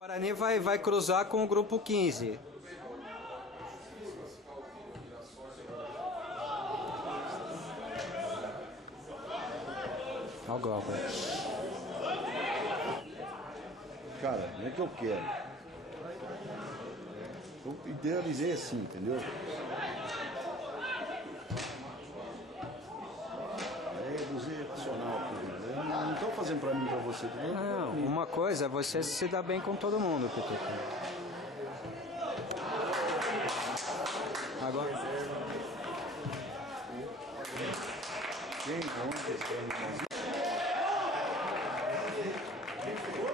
Guarani vai cruzar com o grupo 15. Olha o golpe. Cara, não é que eu quero. Eu idealizei assim, entendeu? É educacional, não estou fazendo pra mim, pra você, entendeu? Não, uma coisa é você se dar bem com todo mundo, Pituca. Agora. Quem? Onde? Quem pegou,